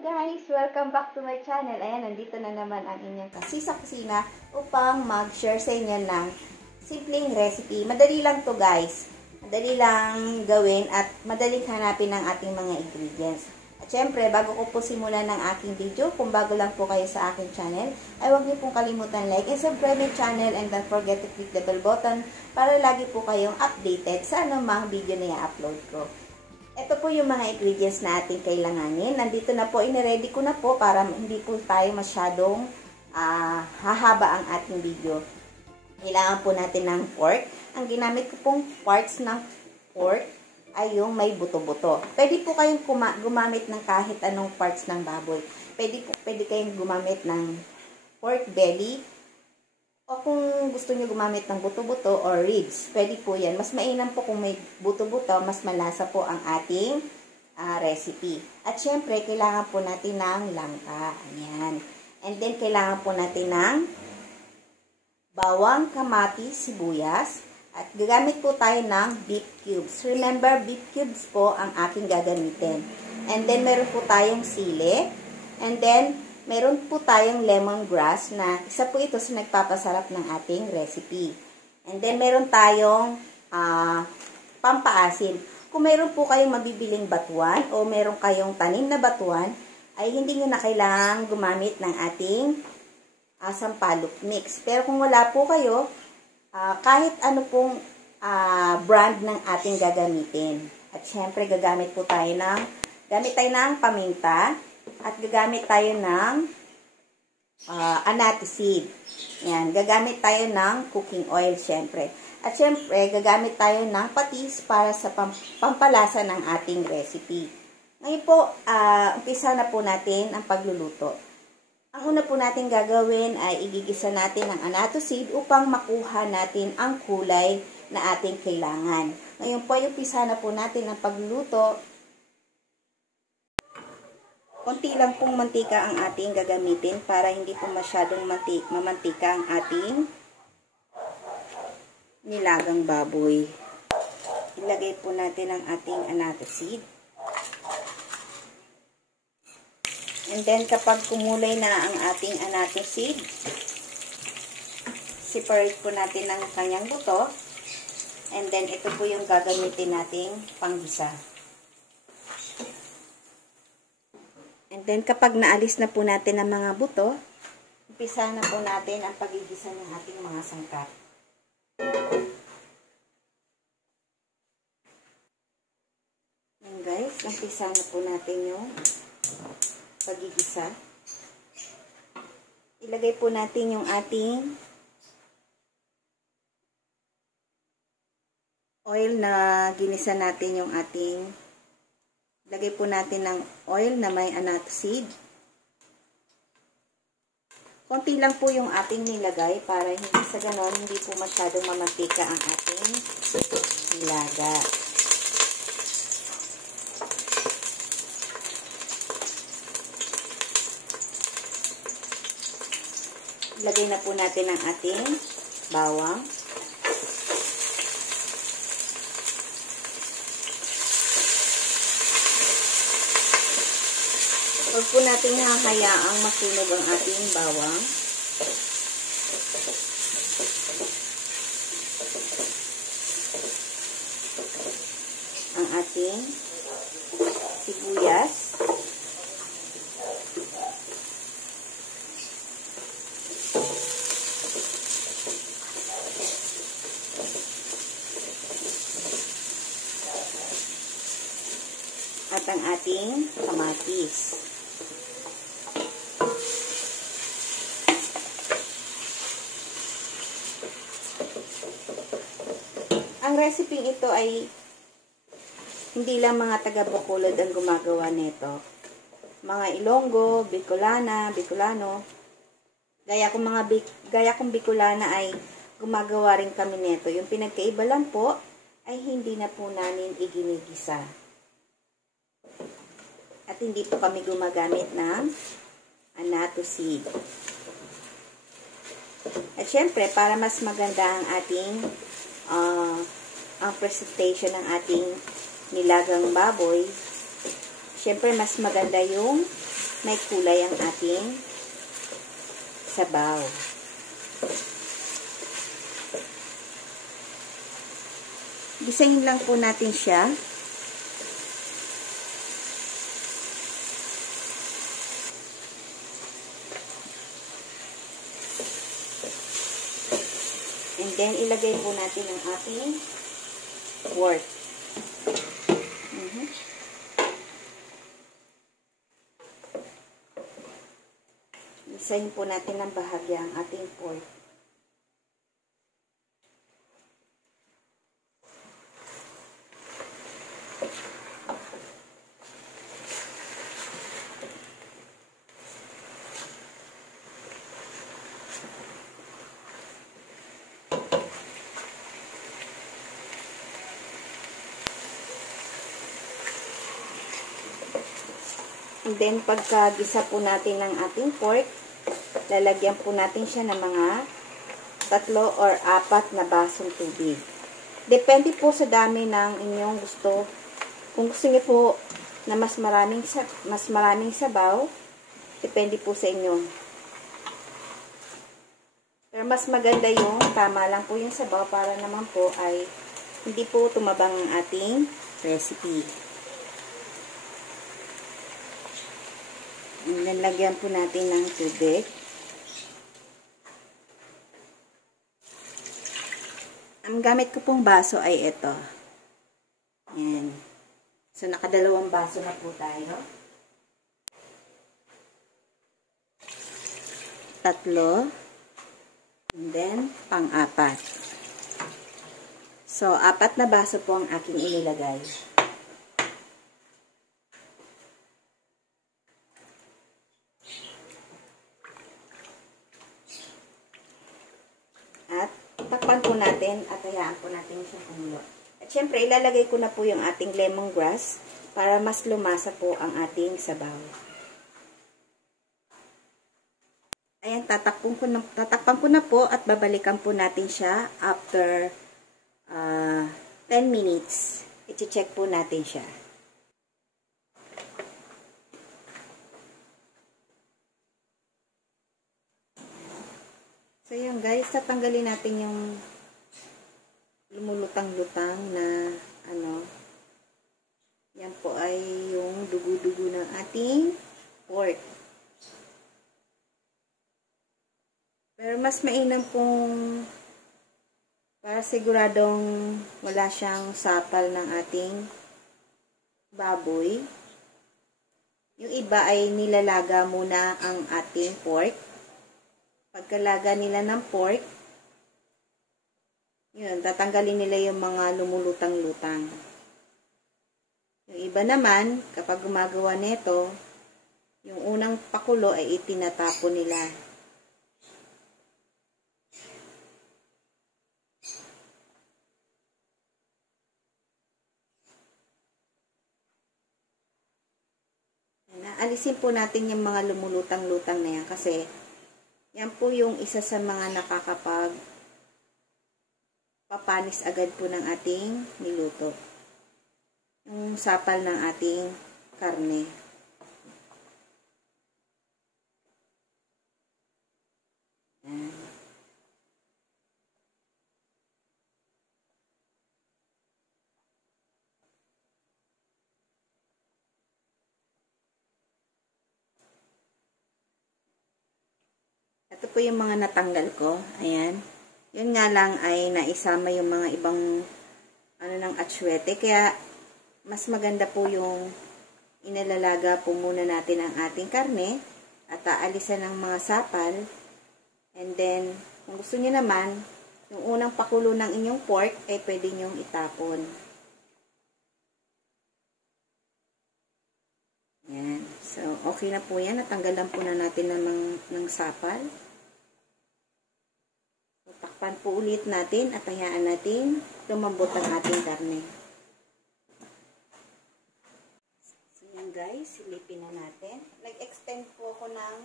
Guys, welcome back to my channel. Ayan, nandito na naman ang inyong kasi sa kusina upang mag-share sa inyo ng simpleng recipe. Madali lang to guys. Madali lang gawin at madaling hanapin ng ating mga ingredients. At syempre, bago ko po simulan ng aking video, kung bago lang po kayo sa aking channel, ay huwag niyo pong kalimutan like and subscribe my channel and don't forget to click the bell button para lagi po kayong updated sa anumang video na i-upload ko. Ito po yung mga ingredients na ating kailanganin. Nandito na po, iniready ko na po para hindi po tayo masyadong hahaba ang ating video. Kailangan po natin ng pork. Ang ginamit ko pong parts ng pork ay yung may buto-buto. Pwede po kayong gumamit ng kahit anong parts ng baboy. Pwede kayong gumamit ng pork belly. O kung gusto nyo gumamit ng buto-buto or ribs, pwede po yan. Mas mainam po kung may buto-buto, mas malasa po ang ating recipe. At syempre, kailangan po natin ng langka. Ayan. And then, kailangan po natin ng bawang, kamatis, sibuyas. At gagamit po tayo ng beef cubes. Remember, beef cubes po ang aking gagamitin. And then, meron po tayong sili. And then, meron po tayong lemongrass na isa po ito sa nagpapasarap ng ating recipe. And then, meron tayong pampaasim. Kung meron po kayong mabibiling batuan o meron kayong tanim na batuan, ay hindi nyo na kailangang gumamit ng ating sampalok mix. Pero kung wala po kayo, kahit ano pong brand ng ating gagamitin. At syempre, gamit tayo ng paminta. At gagamit tayo ng anati seed. Yan, gagamit tayo ng cooking oil, syempre. At syempre, gagamit tayo ng patis para sa pampalasa ng ating recipe. Ngayon po, umpisa na po natin ang pagluluto. Ang una po natin gagawin ay igigisa natin ang annatto seed upang makuha natin ang kulay na ating kailangan. Ngayon po, umpisa na po natin ang pagluluto. Konti lang pong mantika ang ating gagamitin para hindi po masyadong mamantika ang ating nilagang baboy. Ilagay po natin ang ating annatto seed. And then kapag kumulay na ang ating annatto seed, separate po natin ang kanyang buto. And then ito po yung gagamitin nating panggisa. And then, kapag naalis na po natin ang mga buto, umpisa na po natin ang pagigisa ng ating mga sangkap. Yan guys, umpisa na po natin yung pagigisa. Ilagay po natin yung ating oil na ginisa natin yung ating lagay po natin ng oil na may annatto seed. Konti lang po yung ating nilagay para hindi sa ganon, hindi po masyadong mamantika ang ating nilaga. Lagay na po natin ang ating bawang. Huwag po natin hahayaang masunog ang ating bawang. Ang ating sibuyas. At ang ating kamatis. Ang recipe ito ay hindi lang mga taga-Bacolod ang gumagawa nito. Mga Ilonggo, Bicolano. Gaya kong Bicolana ay gumagawa rin kami nito. Yung pinagkaiba lang po ay hindi na po namin iginigisa. At hindi po kami gumagamit ng annatto seed. At syempre, para mas maganda ang ating ang presentation ng ating nilagang baboy, syempre mas maganda yung may kulay ang ating sabaw. Gisahin lang po natin siya. And then, ilagay po natin ang ating pork. Gisahin po natin ng bahagya ang ating pork. And then, pagkagisa po natin ng ating pork, lalagyan po natin siya ng mga 3 or 4 na basong tubig. Depende po sa dami ng inyong gusto. Kung gusto niyo po na mas maraming sabaw, depende po sa inyo. Pero mas maganda yung tama lang po yung sabaw para naman po ay hindi po tumabang ang ating recipe. And then, lagyan po natin ng tubig. Ang gamit ko pong baso ay ito. Ayan. So, nakadalawang baso na po tayo. 3. And then, pang-4. So, 4 na baso po ang aking inilagay. Takpan po natin at hayaan po natin siya kumulo. At syempre, ilalagay ko na po yung ating lemongrass para mas lumasa po ang ating sabaw. Ayan, tatakpan ko na po at babalikan po natin siya after 10 minutes. I-check po natin siya. So, yun guys, tatanggalin natin yung lumulutang-lutang na yan po ay yung dugo-dugo ng ating pork. Pero mas mainam pong para siguradong wala siyang sapal ng ating baboy. Yung iba ay nilalaga muna ang ating pork. Pagkalaga nila ng pork, yun, tatanggalin nila yung mga lumulutang-lutang. Yung iba naman, kapag gumagawa nito, yung unang pakulo ay itinatapon nila. Alisin po natin yung mga lumulutang-lutang na yan kasi yan po yung isa sa mga papanis agad po ng ating niluto. Yung sapal ng ating karne. Yan. Ito po yung mga natanggal ko. Ayan. Yun nga lang ay naisama yung mga ibang ng atsuete. Kaya, mas maganda po yung inalalaga po muna natin ang ating karne at aalisan ng mga sapal. And then, kung gusto niyo naman, yung unang pakulo ng inyong pork ay pwede nyong itapon. Ayan. So, okay na po yan. Natanggalan po na natin ng sapal. Takpan po ulit natin at hayaan natin lumambot ang ating karne. So yan guys, silipin na natin. Nag-extend po ako ng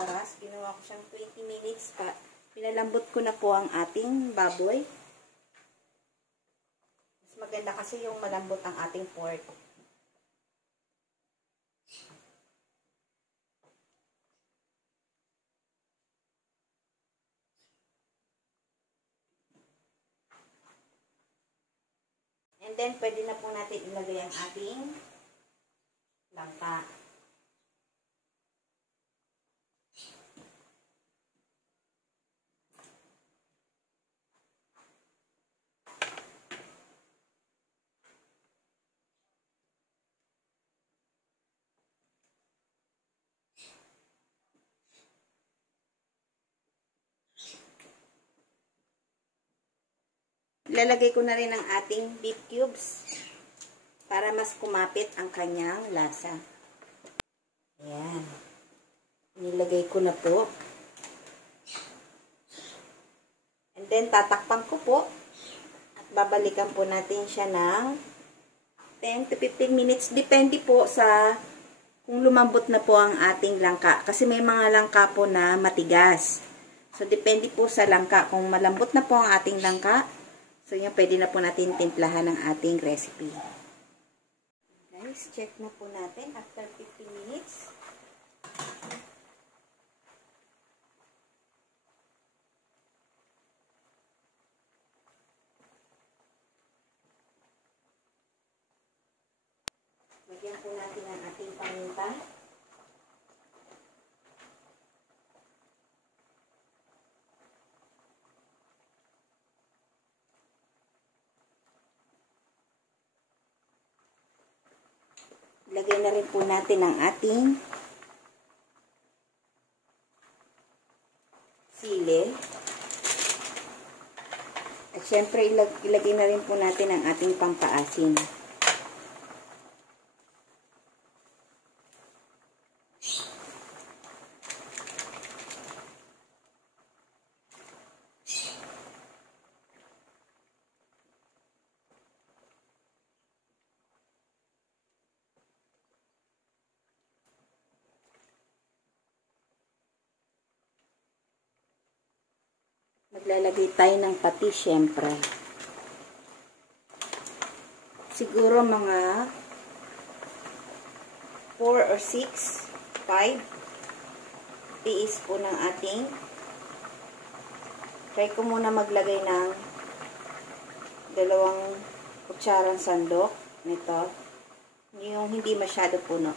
oras. Ginawa ko siyang 20 minutes pa. Pinalambot ko na po ang ating baboy. Mas maganda kasi yung malambot ang ating pork. And then, pwede na po natin ilagay ang ating langka. Ilalagay ko na rin ang ating beef cubes para mas kumapit ang kanyang lasa. Ayan. Nilagay ko na po. And then, tatakpan ko po. At babalikan po natin siya ng 10 to 15 minutes. Depende po sa kung lumambot na po ang ating langka. Kasi may mga langka po na matigas. So, depende po sa langka. Kung malambot na po ang ating langka, so, yun, pwede na po natin timplahan ng ating recipe. Guys, check na po natin after 15 minutes. Lagyan po natin ang ating paminta. Lagay na rin po natin ang ating sili. At syempre, ilagay na rin po natin ang ating pampaasin. Maglalagay tayo ng patis, syempre. Siguro mga 4 or 6, 5 tiis po ng ating. Try ko muna maglagay ng 2 kutsarang sandok nito. Yung hindi masyado puno.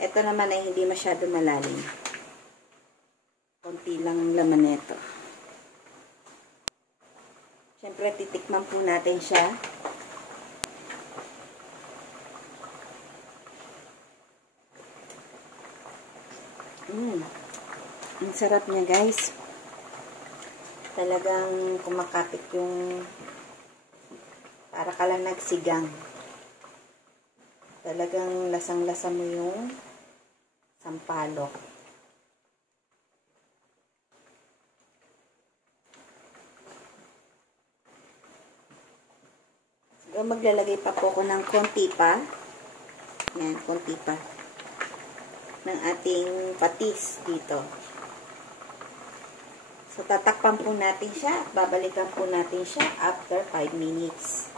Ito naman ay hindi masyado malalim. Konti lang laman nito. Siyempre, titikman po natin siya. Ang sarap niya, guys. Talagang kumakapit yung para ka lang nagsigang. Talagang lasang-lasa mo yung sampalok. Maglalagay pa po ako ng konti pa. Yan, konti pa. Ng ating patis dito. So, tatakpan po natin siya. Babalikan po natin siya after 5 minutes.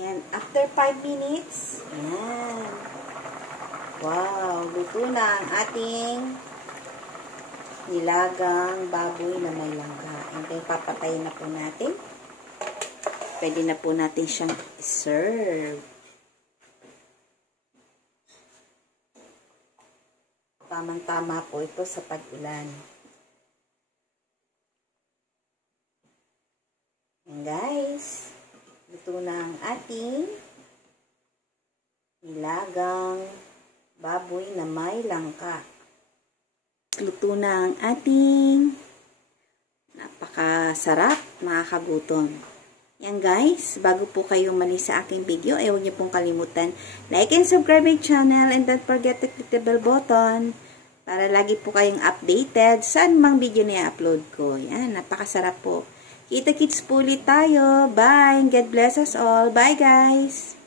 Yan. After 5 minutes, yan. Wow, luto na ang ating nilagang baboy na may langka. And then, papatayin na po natin. Pwede na po natin siyang serve. Tamang-tama po ito sa tag-ulan. And guys, luto na ang ating nilagang baboy na may langka. Luto na ang ating napakasarap, makakagutom. Yan guys, bago po kayo umalis sa aking video, ay huwag niyo pong kalimutan like and subscribe my channel and don't forget to click the bell button para lagi po kayong updated sa anumang video na i-upload ko. Yan, napakasarap po. Kita-kits po ulit tayo. Bye! God bless us all. Bye guys!